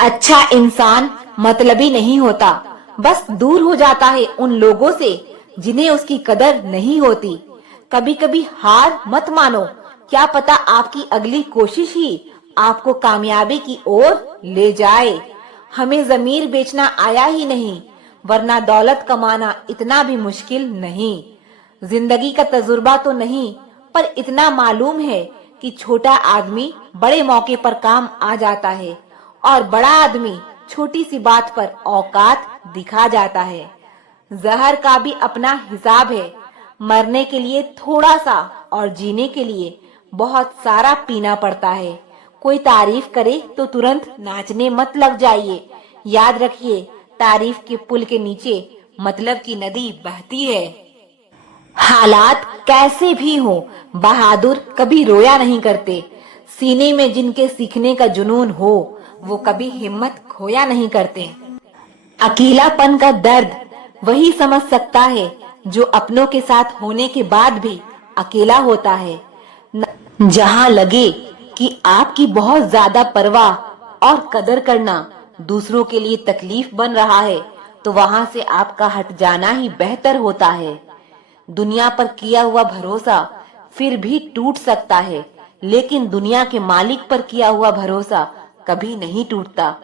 अच्छा इंसान मतलबी नहीं होता, बस दूर हो जाता है उन लोगों से जिन्हें उसकी कदर नहीं होती। कभी कभी हार मत मानो, क्या पता आपकी अगली कोशिश ही आपको कामयाबी की ओर ले जाए। हमें जमीर बेचना आया ही नहीं, वरना दौलत कमाना इतना भी मुश्किल नहीं। जिंदगी का तजुर्बा तो नहीं, पर इतना मालूम है कि छोटा आदमी बड़े मौके पर काम आ जाता है और बड़ा आदमी छोटी सी बात पर औकात दिखा जाता है। जहर का भी अपना हिसाब है, मरने के लिए थोड़ा सा और जीने के लिए बहुत सारा पीना पड़ता है। कोई तारीफ करे तो तुरंत नाचने मत लग जाइए। याद रखिए, तारीफ के पुल के नीचे मतलब की नदी बहती है। हालात कैसे भी हो, बहादुर कभी रोया नहीं करते। सीने में जिनके सीखने का जुनून हो, वो कभी हिम्मत खोया नहीं करते। अकेलापन का दर्द वही समझ सकता है जो अपनों के साथ होने के बाद भी अकेला होता है। जहाँ लगे कि आपकी बहुत ज्यादा परवाह और कदर करना दूसरों के लिए तकलीफ बन रहा है, तो वहां से आपका हट जाना ही बेहतर होता है। दुनिया पर किया हुआ भरोसा फिर भी टूट सकता है, लेकिन दुनिया के मालिक पर किया हुआ भरोसा कभी नहीं टूटता।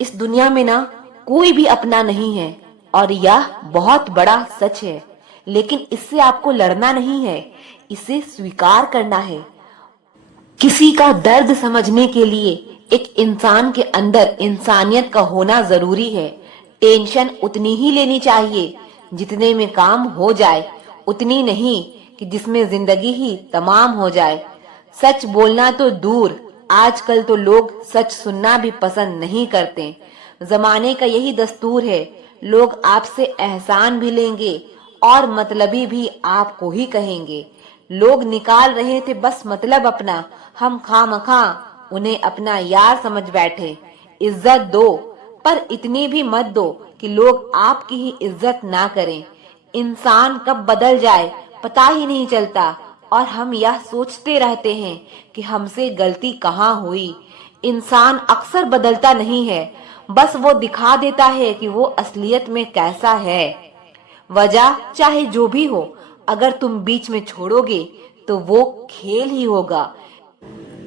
इस दुनिया में ना कोई भी अपना नहीं है, और यह बहुत बड़ा सच है। लेकिन इससे आपको लड़ना नहीं है, इसे स्वीकार करना है। किसी का दर्द समझने के लिए एक इंसान के अंदर इंसानियत का होना जरूरी है। टेंशन उतनी ही लेनी चाहिए जितने में काम हो जाए, उतनी नहीं कि जिसमें जिंदगी ही तमाम हो जाए। सच बोलना तो दूर, आजकल तो लोग सच सुनना भी पसंद नहीं करते। जमाने का यही दस्तूर है, लोग आपसे एहसान भी लेंगे और मतलबी भी आपको ही कहेंगे। लोग निकाल रहे थे बस मतलब अपना, हम खामखा उन्हें अपना यार समझ बैठे। इज्जत दो, पर इतनी भी मत दो कि लोग आपकी ही इज्जत ना करें। इंसान कब बदल जाए पता ही नहीं चलता, और हम यह सोचते रहते हैं कि हमसे गलती कहाँ हुई। इंसान अक्सर बदलता नहीं है, बस वो दिखा देता है कि वो असलियत में कैसा है। वजह चाहे जो भी हो, अगर तुम बीच में छोड़ोगे तो वो खेल ही होगा।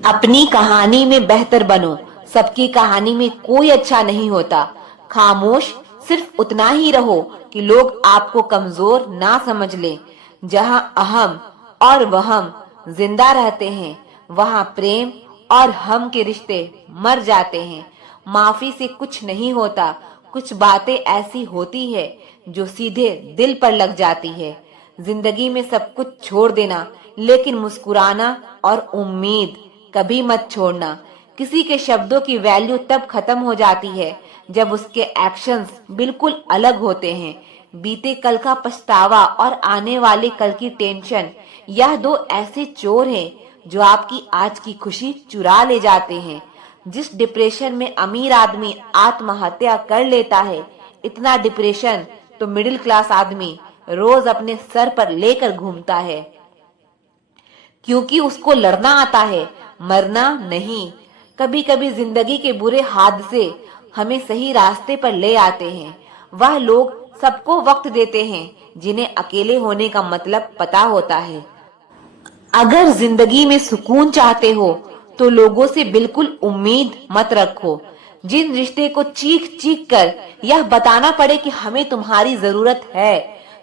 अपनी कहानी में बेहतर बनो, सबकी कहानी में कोई अच्छा नहीं होता। खामोश सिर्फ उतना ही रहो कि लोग आपको कमजोर ना समझ लें। जहां अहम और वहम जिंदा रहते हैं, वहां प्रेम और हम के रिश्ते मर जाते हैं। माफी से कुछ नहीं होता, कुछ बातें ऐसी होती है जो सीधे दिल पर लग जाती है। जिंदगी में सब कुछ छोड़ देना, लेकिन मुस्कुराना और उम्मीद कभी मत छोड़ना। किसी के शब्दों की वैल्यू तब खत्म हो जाती है जब उसके एक्शंस बिल्कुल अलग होते हैं। बीते कल का पछतावा और आने वाले कल की टेंशन, यह दो ऐसे चोर हैं जो आपकी आज की खुशी चुरा ले जाते हैं। जिस डिप्रेशन में अमीर आदमी आत्महत्या कर लेता है, इतना डिप्रेशन तो मिडिल क्लास आदमी रोज अपने सर पर लेकर घूमता है, क्योंकि उसको लड़ना आता है, मरना नहीं। कभी कभी जिंदगी के बुरे हादसे हमें सही रास्ते पर ले आते हैं। वह लोग सबको वक्त देते हैं जिन्हें अकेले होने का मतलब पता होता है। अगर जिंदगी में सुकून चाहते हो तो लोगों से बिल्कुल उम्मीद मत रखो। जिन रिश्ते को चीख चीख कर यह बताना पड़े कि हमें तुम्हारी जरूरत है,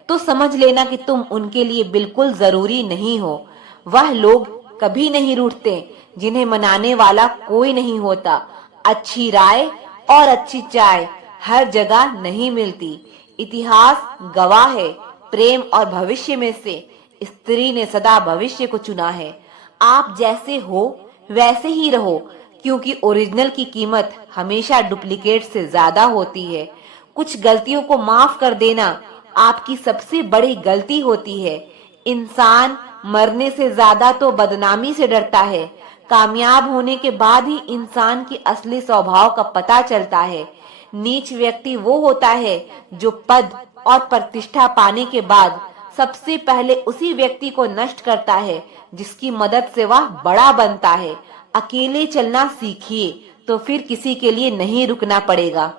तो समझ लेना कि तुम उनके लिए बिल्कुल जरूरी नहीं हो। वह लोग कभी नहीं रूठते जिन्हें मनाने वाला कोई नहीं होता। अच्छी राय और अच्छी चाय हर जगह नहीं मिलती। इतिहास गवाह है, प्रेम और भविष्य में से स्त्री ने सदा भविष्य को चुना है। आप जैसे हो वैसे ही रहो, क्योंकि ओरिजिनल की कीमत हमेशा डुप्लीकेट से ज्यादा होती है। कुछ गलतियों को माफ कर देना आपकी सबसे बड़ी गलती होती है। इंसान मरने से ज्यादा तो बदनामी से डरता है। कामयाब होने के बाद ही इंसान की असली स्वभाव का पता चलता है। नीच व्यक्ति वो होता है जो पद और प्रतिष्ठा पाने के बाद सबसे पहले उसी व्यक्ति को नष्ट करता है जिसकी मदद से वह बड़ा बनता है। अकेले चलना सीखिए, तो फिर किसी के लिए नहीं रुकना पड़ेगा।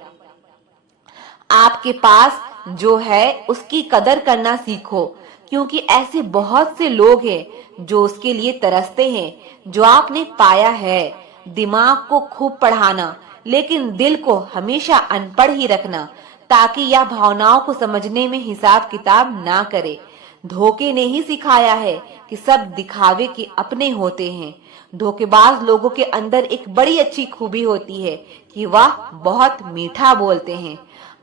आपके पास जो है उसकी कदर करना सीखो, क्योंकि ऐसे बहुत से लोग हैं जो उसके लिए तरसते हैं जो आपने पाया है। दिमाग को खूब पढ़ाना, लेकिन दिल को हमेशा अनपढ़ ही रखना, ताकि यह भावनाओं को समझने में हिसाब किताब ना करे। धोखे ने ही सिखाया है कि सब दिखावे के अपने होते हैं। धोखेबाज लोगों के अंदर एक बड़ी अच्छी खूबी होती है कि वह बहुत मीठा बोलते हैं।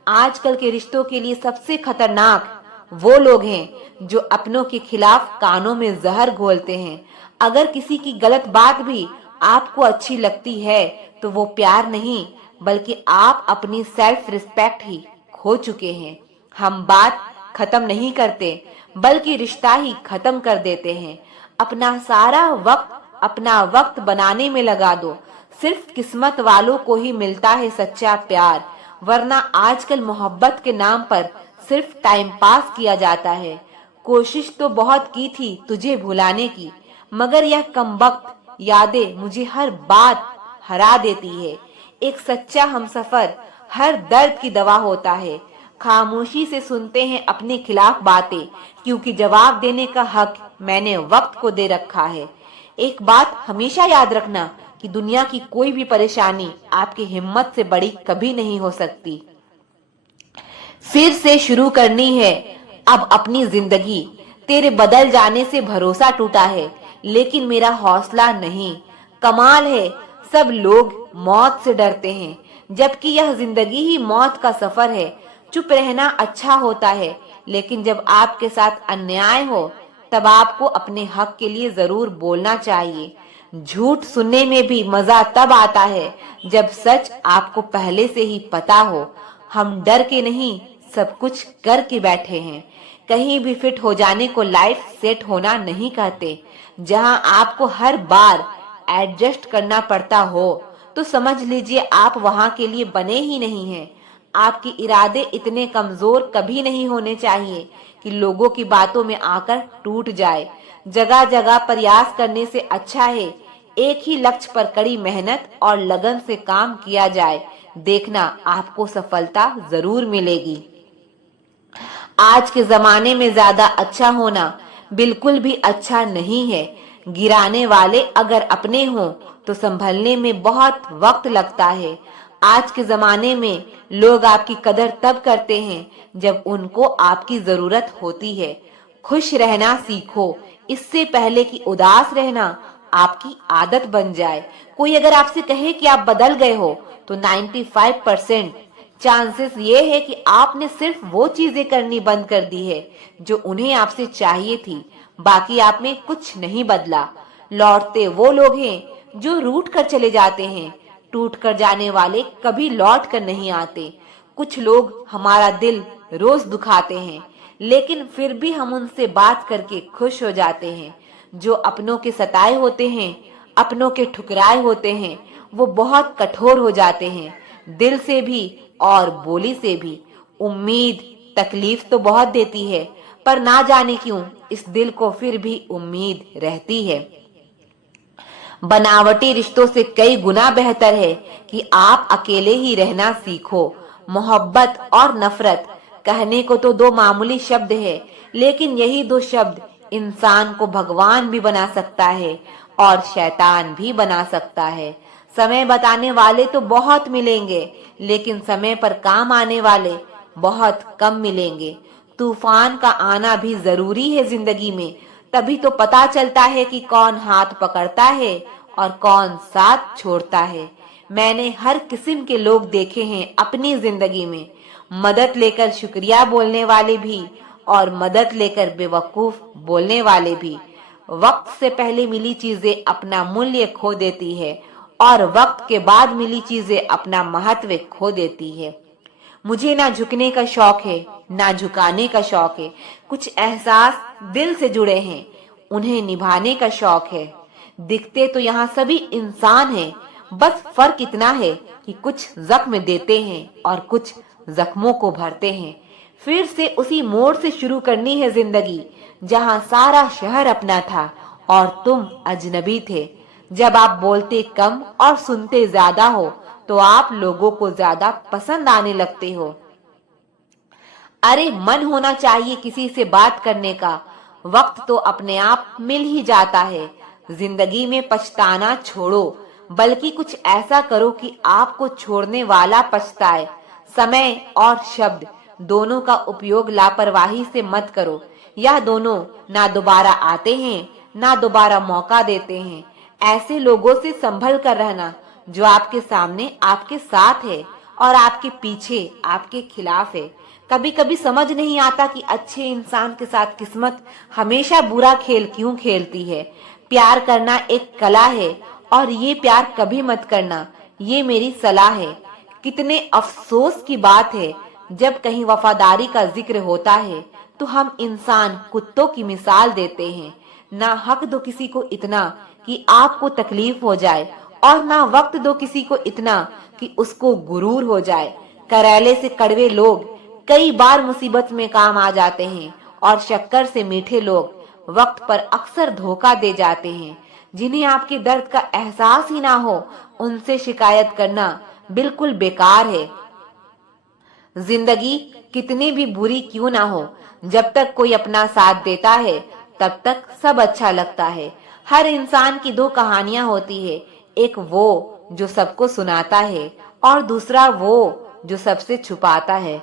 आजकल के रिश्तों के लिए सबसे खतरनाक वो लोग हैं जो अपनों के खिलाफ कानों में जहर घोलते हैं। अगर किसी की गलत बात भी आपको अच्छी लगती है तो वो प्यार नहीं, बल्कि आप अपनी सेल्फ रिस्पेक्ट ही खो चुके हैं। हम बात खत्म नहीं करते, बल्कि रिश्ता ही खत्म कर देते हैं। अपना सारा वक्त अपना वक्त बनाने में लगा दो। सिर्फ किस्मत वालों को ही मिलता है सच्चा प्यार, वरना आजकल मोहब्बत के नाम पर सिर्फ टाइम पास किया जाता है। कोशिश तो बहुत की थी तुझे भुलाने की, मगर यह कमबख्त यादें मुझे हर बात हरा देती है। एक सच्चा हमसफर हर दर्द की दवा होता है। खामोशी से सुनते हैं अपने खिलाफ बातें, क्योंकि जवाब देने का हक मैंने वक्त को दे रखा है। एक बात हमेशा याद रखना कि दुनिया की कोई भी परेशानी आपकी हिम्मत से बड़ी कभी नहीं हो सकती। फिर से शुरू करनी है अब अपनी जिंदगी। तेरे बदल जाने से भरोसा टूटा है, लेकिन मेरा हौसला नहीं। कमाल है, सब लोग मौत से डरते हैं, जबकि यह जिंदगी ही मौत का सफर है। चुप रहना अच्छा होता है, लेकिन जब आपके साथ अन्याय हो तब आपको अपने हक के लिए जरूर बोलना चाहिए। झूठ सुनने में भी मजा तब आता है जब सच आपको पहले से ही पता हो। हम डर के नहीं, सब कुछ करके बैठे हैं। कहीं भी फिट हो जाने को लाइफ सेट होना नहीं कहते। जहां आपको हर बार एडजस्ट करना पड़ता हो तो समझ लीजिए आप वहां के लिए बने ही नहीं हैं। आपके इरादे इतने कमजोर कभी नहीं होने चाहिए कि लोगों की बातों में आकर टूट जाए। जगह जगह प्रयास करने से अच्छा है एक ही लक्ष्य पर कड़ी मेहनत और लगन से काम किया जाए। देखना आपको सफलता जरूर मिलेगी। आज के जमाने में ज्यादा अच्छा होना बिल्कुल भी अच्छा नहीं है। गिराने वाले अगर अपने हों तो संभलने में बहुत वक्त लगता है। आज के जमाने में लोग आपकी कदर तब करते हैं जब उनको आपकी जरूरत होती है। खुश रहना सीखो, इससे पहले कि उदास रहना आपकी आदत बन जाए। कोई अगर आपसे कहे कि आप बदल गए हो तो 95% चांसेस ये है कि आपने सिर्फ वो चीजें करनी बंद कर दी है जो उन्हें आपसे चाहिए थी। बाकी आप में कुछ नहीं बदला। लौटते वो लोग हैं जो रूठ कर चले जाते हैं, टूट कर जाने वाले कभी लौट कर नहीं आते। कुछ लोग हमारा दिल रोज दुखाते हैं, लेकिन फिर भी हम उनसे बात करके खुश हो जाते हैं। जो अपनों के सताए होते हैं, अपनों के ठुकराए होते हैं, वो बहुत कठोर हो जाते हैं, दिल से भी और बोली से भी। उम्मीद तकलीफ तो बहुत देती है, पर ना जाने क्यों इस दिल को फिर भी उम्मीद रहती है। बनावटी रिश्तों से कई गुना बेहतर है कि आप अकेले ही रहना सीखो। मोहब्बत और नफरत कहने को तो दो मामूली शब्द है, लेकिन यही दो शब्द इंसान को भगवान भी बना सकता है और शैतान भी बना सकता है। समय बताने वाले तो बहुत मिलेंगे, लेकिन समय पर काम आने वाले बहुत कम मिलेंगे। तूफान का आना भी जरूरी है जिंदगी में, तभी तो पता चलता है कि कौन हाथ पकड़ता है और कौन साथ छोड़ता है। मैंने हर किस्म के लोग देखे हैं अपनी जिंदगी में, मदद लेकर शुक्रिया बोलने वाले भी और मदद लेकर बेवकूफ बोलने वाले भी। वक्त से पहले मिली चीजें अपना मूल्य खो देती है और वक्त के बाद मिली चीजें अपना महत्व खो देती है। मुझे ना झुकने का शौक है, ना झुकाने का शौक है। कुछ एहसास दिल से जुड़े हैं, उन्हें निभाने का शौक है। दिखते तो यहाँ सभी इंसान हैं, बस फर्क इतना है कि कुछ जख्म देते हैं और कुछ जख्मों को भरते हैं। फिर से उसी मोड़ से शुरू करनी है जिंदगी, जहाँ सारा शहर अपना था और तुम अजनबी थे। जब आप बोलते कम और सुनते ज्यादा हो तो आप लोगों को ज्यादा पसंद आने लगते हो। अरे मन होना चाहिए किसी से बात करने का, वक्त तो अपने आप मिल ही जाता है। जिंदगी में पछताना छोड़ो, बल्कि कुछ ऐसा करो कि आपको छोड़ने वाला पछताए। समय और शब्द दोनों का उपयोग लापरवाही से मत करो। यह दोनों ना दोबारा आते हैं ना दोबारा मौका देते हैं। ऐसे लोगों से संभल कर रहना जो आपके सामने आपके साथ है और आपके पीछे आपके खिलाफ है। कभी कभी समझ नहीं आता कि अच्छे इंसान के साथ किस्मत हमेशा बुरा खेल क्यों खेलती है। प्यार करना एक कला है और ये प्यार कभी मत करना, ये मेरी सलाह है। कितने अफसोस की बात है जब कहीं वफादारी का जिक्र होता है तो हम इंसान कुत्तों की मिसाल देते हैं। ना हक दो किसी को इतना कि आपको तकलीफ हो जाए और ना वक्त दो किसी को इतना कि उसको गुरूर हो जाए। करेले से कड़वे लोग कई बार मुसीबत में काम आ जाते हैं और शक्कर से मीठे लोग वक्त पर अक्सर धोखा दे जाते हैं। जिन्हें आपके दर्द का एहसास ही ना हो उनसे शिकायत करना बिल्कुल बेकार है। जिंदगी कितनी भी बुरी क्यों ना हो, जब तक कोई अपना साथ देता है तब तक सब अच्छा लगता है। हर इंसान की दो कहानियां होती है, एक वो जो सबको सुनाता है और दूसरा वो जो सबसे छुपाता है।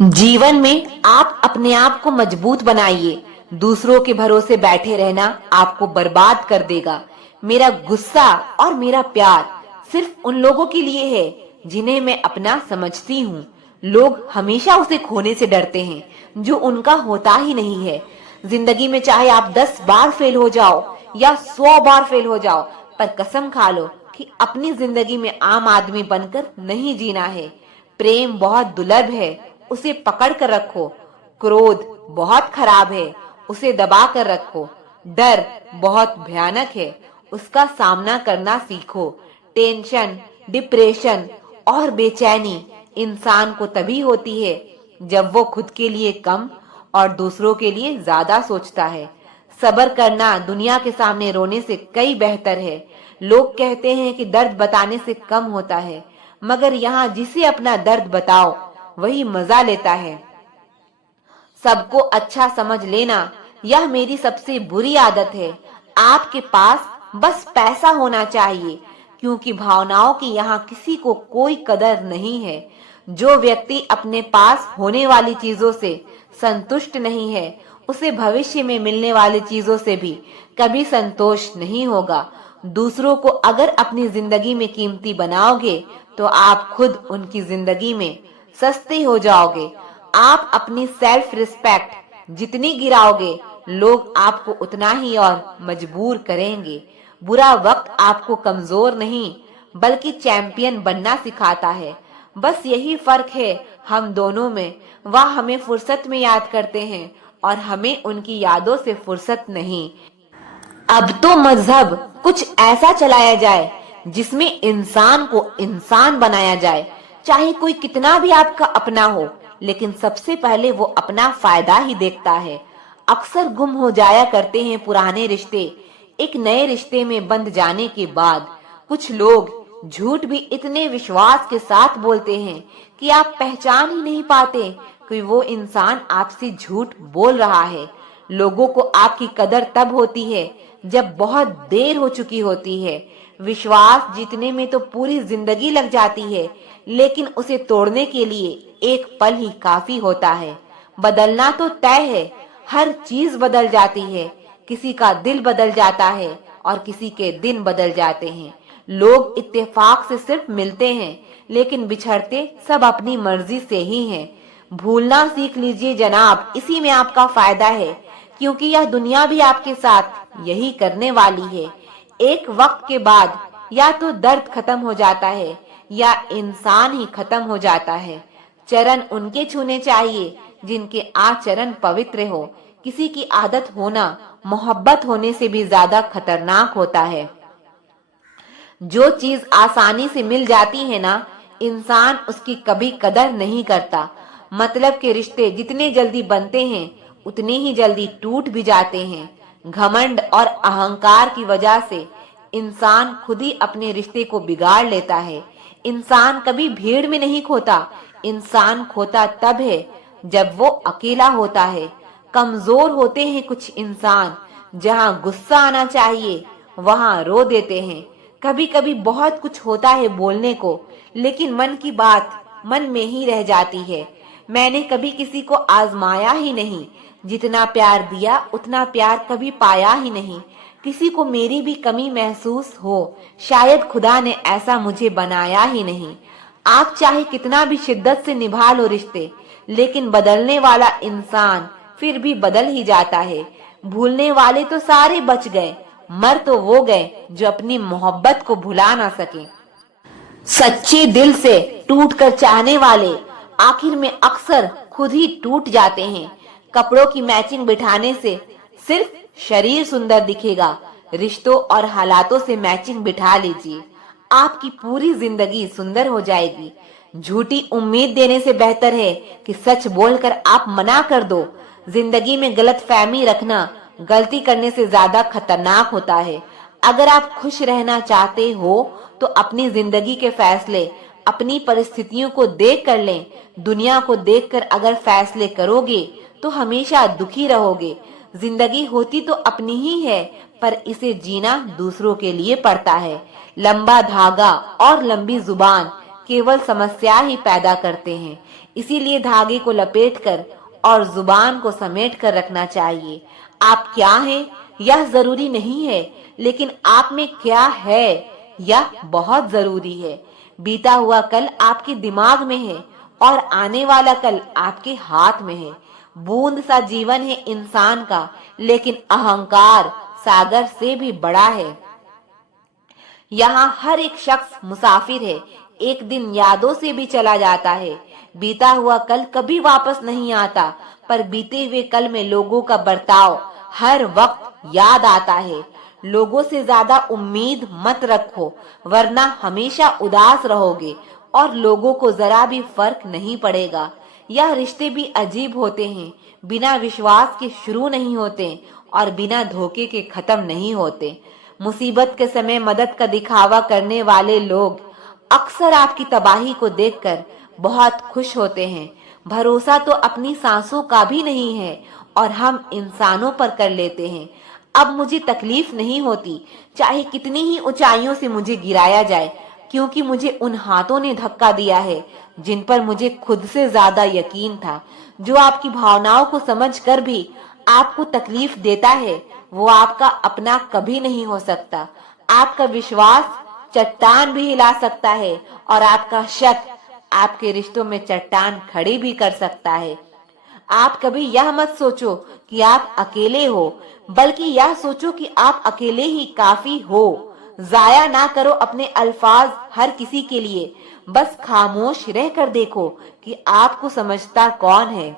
जीवन में आप अपने आप को मजबूत बनाइए। दूसरों के भरोसे बैठे रहना आपको बर्बाद कर देगा। मेरा गुस्सा और मेरा प्यार सिर्फ उन लोगों के लिए है जिन्हें मैं अपना समझती हूँ। लोग हमेशा उसे खोने से डरते हैं जो उनका होता ही नहीं है। जिंदगी में चाहे आप 10 बार फेल हो जाओ या 100 बार फेल हो जाओ, पर कसम खा लो कि अपनी जिंदगी में आम आदमी बनकर नहीं जीना है। प्रेम बहुत दुर्लभ है, उसे पकड़ कर रखो। क्रोध बहुत खराब है, उसे दबा कर रखो। डर बहुत भयानक है, उसका सामना करना सीखो। टेंशन, डिप्रेशन और बेचैनी इंसान को तभी होती है जब वो खुद के लिए कम और दूसरों के लिए ज्यादा सोचता है। सब्र करना दुनिया के सामने रोने से कई बेहतर है। लोग कहते हैं कि दर्द बताने से कम होता है, मगर यहाँ जिसे अपना दर्द बताओ वही मजा लेता है। सबको अच्छा समझ लेना यह मेरी सबसे बुरी आदत है। आपके पास बस पैसा होना चाहिए, क्योंकि भावनाओं की यहाँ किसी को कोई कदर नहीं है। जो व्यक्ति अपने पास होने वाली चीजों से संतुष्ट नहीं है, उसे भविष्य में मिलने वाली चीजों से भी कभी संतोष नहीं होगा। दूसरों को अगर अपनी जिंदगी में कीमती बनाओगे तो आप खुद उनकी जिंदगी में सस्ते हो जाओगे। आप अपनी सेल्फ रिस्पेक्ट जितनी गिराओगे, लोग आपको उतना ही और मजबूर करेंगे। बुरा वक्त आपको कमजोर नहीं बल्कि चैंपियन बनना सिखाता है। बस यही फर्क है हम दोनों में। वह हमें फुर्सत में याद करते हैं और हमें उनकी यादों से फुर्सत नहीं। अब तो मजहब कुछ ऐसा चलाया जाए जिसमें इंसान को इंसान बनाया जाए। चाहे कोई कितना भी आपका अपना हो, लेकिन सबसे पहले वो अपना फायदा ही देखता है। अक्सर गुम हो जाया करते हैं पुराने रिश्ते एक नए रिश्ते में बंध जाने के बाद। कुछ लोग झूठ भी इतने विश्वास के साथ बोलते हैं कि आप पहचान ही नहीं पाते कि वो इंसान आपसे झूठ बोल रहा है। लोगों को आपकी कदर तब होती है जब बहुत देर हो चुकी होती है। विश्वास जीतने में तो पूरी जिंदगी लग जाती है, लेकिन उसे तोड़ने के लिए एक पल ही काफी होता है। बदलना तो तय है, हर चीज बदल जाती है। किसी का दिल बदल जाता है और किसी के दिन बदल जाते हैं। लोग इत्तेफाक से सिर्फ मिलते हैं, लेकिन बिछड़ते सब अपनी मर्जी से ही हैं। भूलना सीख लीजिए जनाब, इसी में आपका फायदा है, क्योंकि यह दुनिया भी आपके साथ यही करने वाली है। एक वक्त के बाद या तो दर्द खत्म हो जाता है या इंसान ही खत्म हो जाता है। चरण उनके छूने चाहिए जिनके आचरण पवित्र हो। किसी की आदत होना मोहब्बत होने से भी ज्यादा खतरनाक होता है। जो चीज आसानी से मिल जाती है ना, इंसान उसकी कभी कदर नहीं करता। मतलब के रिश्ते जितने जल्दी बनते हैं उतने ही जल्दी टूट भी जाते हैं। घमंड और अहंकार की वजह से इंसान खुद ही अपने रिश्ते को बिगाड़ लेता है। इंसान कभी भीड़ में नहीं खोता, इंसान खोता तब है जब वो अकेला होता है। कमजोर होते हैं कुछ इंसान, जहाँ गुस्सा आना चाहिए वहाँ रो देते हैं। कभी कभी बहुत कुछ होता है बोलने को, लेकिन मन की बात मन में ही रह जाती है। मैंने कभी किसी को आजमाया ही नहीं, जितना प्यार दिया उतना प्यार कभी पाया ही नहीं। किसी को मेरी भी कमी महसूस हो, शायद खुदा ने ऐसा मुझे बनाया ही नहीं। आप चाहे कितना भी शिद्दत से निभा लो रिश्ते, लेकिन बदलने वाला इंसान फिर भी बदल ही जाता है। भूलने वाले तो सारे बच गए, मर तो वो गए जो अपनी मोहब्बत को भुला ना सके। सच्चे दिल से टूटकर चाहने वाले आखिर में अक्सर खुद ही टूट जाते हैं। कपड़ों की मैचिंग बिठाने से सिर्फ शरीर सुंदर दिखेगा, रिश्तों और हालातों से मैचिंग बिठा लीजिए, आपकी पूरी जिंदगी सुंदर हो जाएगी। झूठी उम्मीद देने से बेहतर है कि सच बोलकर आप मना कर दो। जिंदगी में गलतफहमी रखना गलती करने से ज्यादा खतरनाक होता है। अगर आप खुश रहना चाहते हो तो अपनी जिंदगी के फैसले अपनी परिस्थितियों को देख कर लें। दुनिया को देखकर अगर फैसले करोगे तो हमेशा दुखी रहोगे। जिंदगी होती तो अपनी ही है, पर इसे जीना दूसरों के लिए पड़ता है। लंबा धागा और लंबी जुबान केवल समस्या ही पैदा करते हैं। इसीलिए धागे को लपेटकर और जुबान को समेट कर रखना चाहिए। आप क्या हैं यह जरूरी नहीं है, लेकिन आप में क्या है यह बहुत जरूरी है। बीता हुआ कल आपके दिमाग में है और आने वाला कल आपके हाथ में है। बूंद सा जीवन है इंसान का, लेकिन अहंकार सागर से भी बड़ा है। यहाँ हर एक शख्स मुसाफिर है, एक दिन यादों से भी चला जाता है। बीता हुआ कल कभी वापस नहीं आता, पर बीते हुए कल में लोगों का बर्ताव हर वक्त याद आता है। लोगों से ज्यादा उम्मीद मत रखो, वरना हमेशा उदास रहोगे और लोगों को जरा भी फर्क नहीं पड़ेगा। यह रिश्ते भी अजीब होते हैं, बिना विश्वास के शुरू नहीं होते और बिना धोखे के खत्म नहीं होते। मुसीबत के समय मदद का दिखावा करने वाले लोग अक्सर आपकी तबाही को देखकर बहुत खुश होते हैं। भरोसा तो अपनी सांसों का भी नहीं है और हम इंसानों पर कर लेते हैं। अब मुझे तकलीफ नहीं होती, चाहे कितनी ही ऊंचाइयों से मुझे गिराया जाए, क्योंकि मुझे उन हाथों ने धक्का दिया है जिन पर मुझे खुद से ज्यादा यकीन था। जो आपकी भावनाओं को समझकर भी आपको तकलीफ देता है, वो आपका अपना कभी नहीं हो सकता। आपका विश्वास चट्टान भी हिला सकता है और आपका शक आपके रिश्तों में चट्टान खड़ी भी कर सकता है। आप कभी यह मत सोचो कि आप अकेले हो, बल्कि यह सोचो कि आप अकेले ही काफी हो। जाया ना करो अपने अल्फाज हर किसी के लिए, बस खामोश रहकर देखो कि आपको समझता कौन है।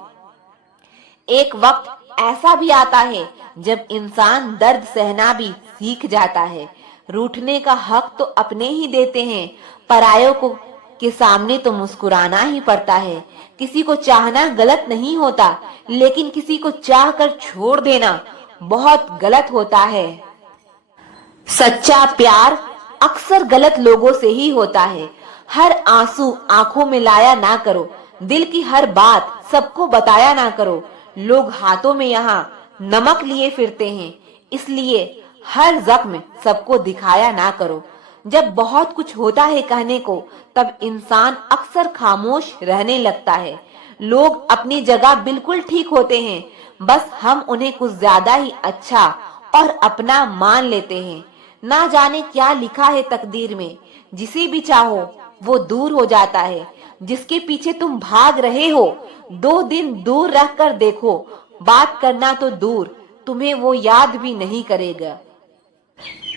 एक वक्त ऐसा भी आता है जब इंसान दर्द सहना भी सीख जाता है। रूठने का हक तो अपने ही देते हैं, परायों को के सामने तो मुस्कुराना ही पड़ता है। किसी को चाहना गलत नहीं होता, लेकिन किसी को चाहकर छोड़ देना बहुत गलत होता है। सच्चा प्यार अक्सर गलत लोगों से ही होता है। हर आंसू आंखों में लाया ना करो, दिल की हर बात सबको बताया ना करो। लोग हाथों में यहाँ नमक लिए फिरते हैं, इसलिए हर जख्म सबको दिखाया ना करो। जब बहुत कुछ होता है कहने को, तब इंसान अक्सर खामोश रहने लगता है। लोग अपनी जगह बिल्कुल ठीक होते हैं, बस हम उन्हें कुछ ज्यादा ही अच्छा और अपना मान लेते हैं। ना जाने क्या लिखा है तकदीर में, जिसे भी चाहो वो दूर हो जाता है। जिसके पीछे तुम भाग रहे हो, 2 दिन दूर रहकर देखो, बात करना तो दूर, तुम्हें वो याद भी नहीं करेगा।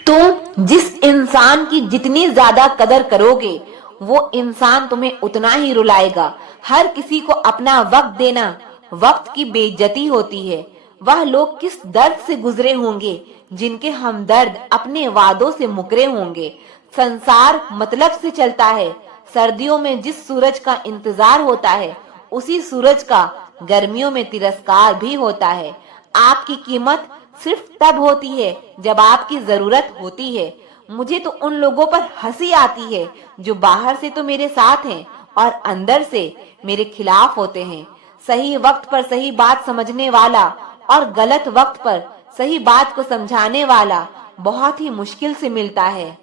तुम जिस इंसान की जितनी ज्यादा कदर करोगे, वो इंसान तुम्हें उतना ही रुलाएगा। हर किसी को अपना वक्त देना वक्त की बेइज्जती होती है। वह लोग किस दर्द से गुजरे होंगे जिनके हमदर्द अपने वादों से मुकरे होंगे। संसार मतलब से चलता है। सर्दियों में जिस सूरज का इंतजार होता है, उसी सूरज का गर्मियों में तिरस्कार भी होता है। आपकी कीमत सिर्फ तब होती है जब आपकी जरूरत होती है। मुझे तो उन लोगों पर हंसी आती है जो बाहर से तो मेरे साथ हैं और अंदर से मेरे खिलाफ होते हैं। सही वक्त पर सही बात समझने वाला और गलत वक्त पर सही बात को समझाने वाला बहुत ही मुश्किल से मिलता है।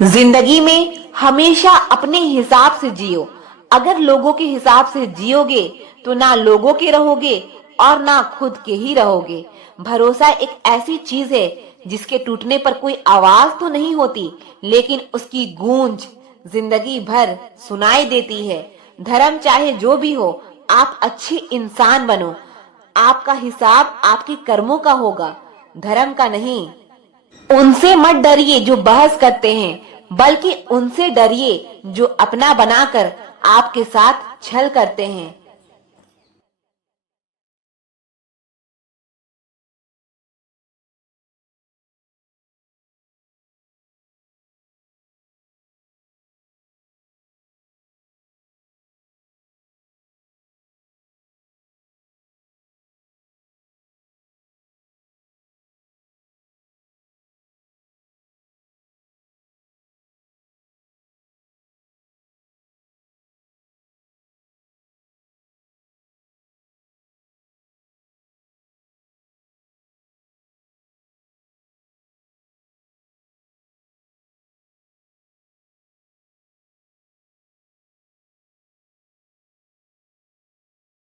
जिंदगी में हमेशा अपने हिसाब से जियो। अगर लोगों के हिसाब से जियोगे तो ना लोगों के रहोगे और ना खुद के ही रहोगे। भरोसा एक ऐसी चीज है जिसके टूटने पर कोई आवाज तो नहीं होती, लेकिन उसकी गूंज जिंदगी भर सुनाई देती है। धर्म चाहे जो भी हो, आप अच्छी इंसान बनो। आपका हिसाब आपके कर्मों का होगा, धर्म का नहीं। उनसे मत डरिए जो बहस करते हैं, बल्कि उनसे डरिए जो अपना बनाकर आपके साथ छल करते हैं।